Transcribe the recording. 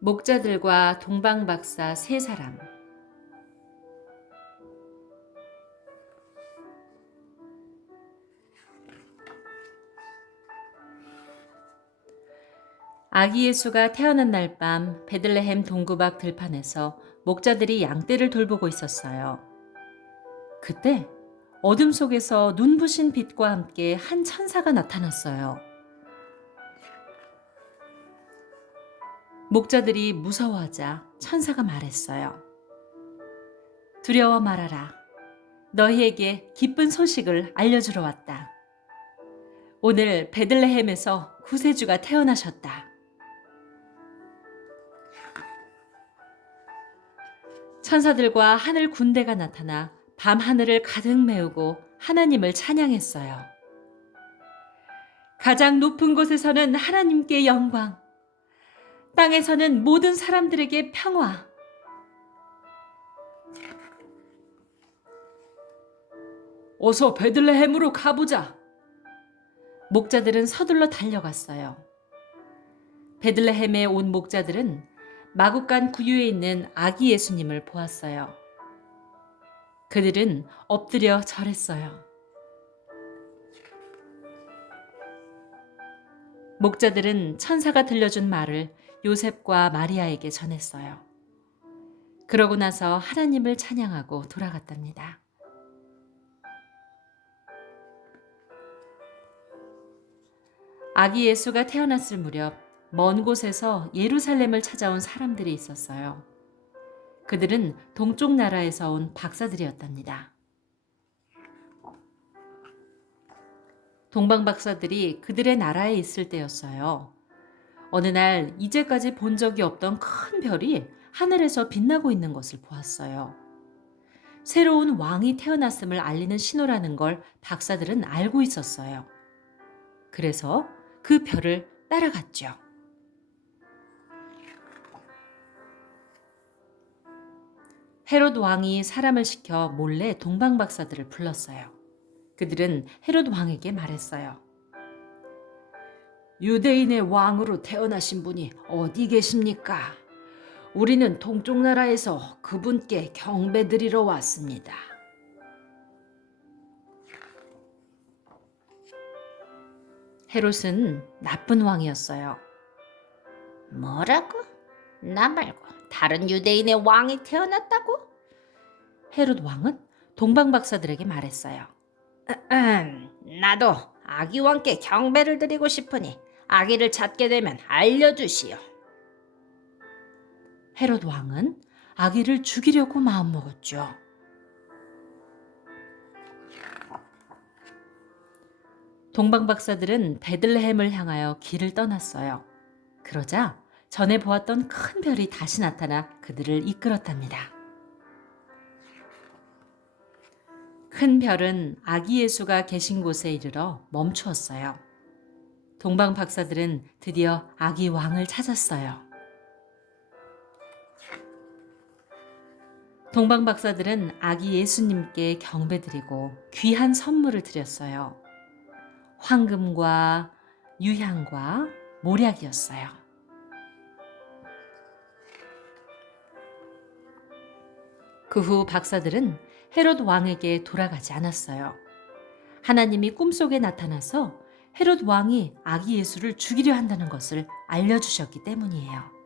목자들과 동방박사 세 사람. 아기 예수가 태어난 날 밤 베들레헴 동구 밖 들판에서 목자들이 양떼를 돌보고 있었어요. 그때 어둠 속에서 눈부신 빛과 함께 한 천사가 나타났어요. 목자들이 무서워하자 천사가 말했어요. 두려워 말아라. 너희에게 기쁜 소식을 알려주러 왔다. 오늘 베들레헴에서 구세주가 태어나셨다. 천사들과 하늘 군대가 나타나 밤 하늘을 가득 메우고 하나님을 찬양했어요. 가장 높은 곳에서는 하나님께 영광, 땅에서는 모든 사람들에게 평화. 어서 베들레헴으로 가보자. 목자들은 서둘러 달려갔어요. 베들레헴에 온 목자들은 마국간 구유에 있는 아기 예수님을 보았어요. 그들은 엎드려 절했어요. 목자들은 천사가 들려준 말을 요셉과 마리아에게 전했어요. 그러고 나서 하나님을 찬양하고 돌아갔답니다. 아기 예수가 태어났을 무렵 먼 곳에서 예루살렘을 찾아온 사람들이 있었어요. 그들은 동쪽 나라에서 온 박사들이었답니다. 동방 박사들이 그들의 나라에 있을 때였어요. 어느 날 이제까지 본 적이 없던 큰 별이 하늘에서 빛나고 있는 것을 보았어요. 새로운 왕이 태어났음을 알리는 신호라는 걸 박사들은 알고 있었어요. 그래서 그 별을 따라갔죠. 헤롯 왕이 사람을 시켜 몰래 동방 박사들을 불렀어요. 그들은 헤롯 왕에게 말했어요. 유대인의 왕으로 태어나신 분이 어디 계십니까? 우리는 동쪽 나라에서 그분께 경배드리러 왔습니다. 헤롯은 나쁜 왕이었어요. 뭐라고? 나 말고 다른 유대인의 왕이 태어났다고? 헤롯 왕은 동방 박사들에게 말했어요. 음, 나도 아기 왕께 경배를 드리고 싶으니 아기를 찾게 되면 알려주시오. 헤롯 왕은 아기를 죽이려고 마음먹었죠. 동방 박사들은 베들레헴을 향하여 길을 떠났어요. 그러자 전에 보았던 큰 별이 다시 나타나 그들을 이끌었답니다. 큰 별은 아기 예수가 계신 곳에 이르러 멈추었어요. 동방 박사들은 드디어 아기 왕을 찾았어요. 동방 박사들은 아기 예수님께 경배드리고 귀한 선물을 드렸어요. 황금과 유향과 모략이었어요. 그 후 박사들은 헤롯 왕에게 돌아가지 않았어요. 하나님이 꿈속에 나타나서 헤롯 왕이 아기 예수를 죽이려 한다는 것을 알려주셨기 때문이에요.